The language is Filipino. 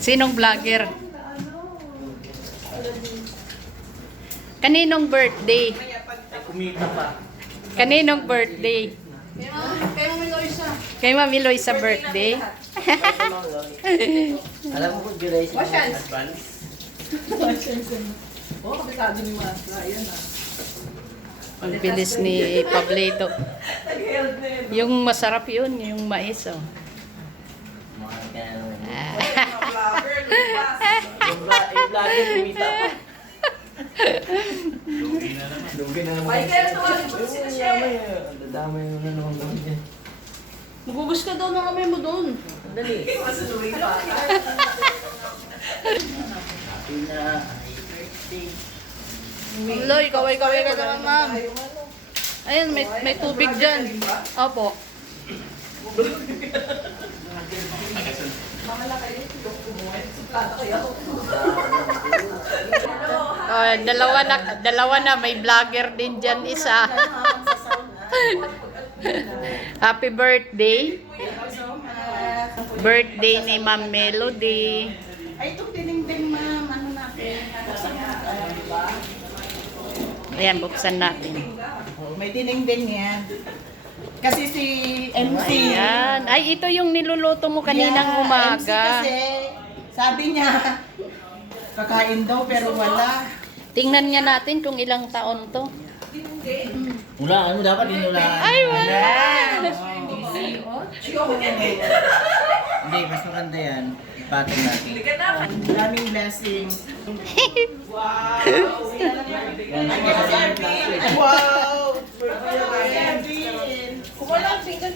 Sinong vlogger? Kaninong birthday? Kumita pa. Kaninong birthday? Kay Mami Loisa. Kay Mami Loisa birthday? Alam mo kung July siya Washans. advance? Oo, kabisado ni Masra. Ayan ah. Ang bilis ni Pablito. Nag-help na yun. Yung masarap yun, yung mais, oh. Mga kaya naman. Mga vlogger, lumabas. Yung vlogger kumita pa. Lugi na naman. Ay, kaya tawagin mo si Michelle. Ang dadamay yung nanonood niya. Magubos ka daw ng kamay mo doon. Dali. Masunuwi pa. Happy na. Happy birthday. Loy, kaway-kaway ka naman, ma'am. Ayan, may tubig dyan. Opo. Mahala kayo, tulog kumuha. Suplata kayo. Oh, dalawa na, may vlogger din dyan isa. Happy birthday. Birthday ni Ma'am Melody. Ay, itong dinding, ma'am. Ano natin? Ayan, buksan natin. May dinding yan. Kasi si MC. Ayan. Ay, ito yung niluluto mo kaninang Yeah, umaga. MC kasi, sabi niya, kakain daw pero wala. Tingnan nga natin kung ilang taon to. Ulaan mo dapat inulaan. Ay, wala. Hindi, mas maganda yan. Ipatong natin. Daming blessings. Wow! Yan. Wow! Wow! Kung walang pinggan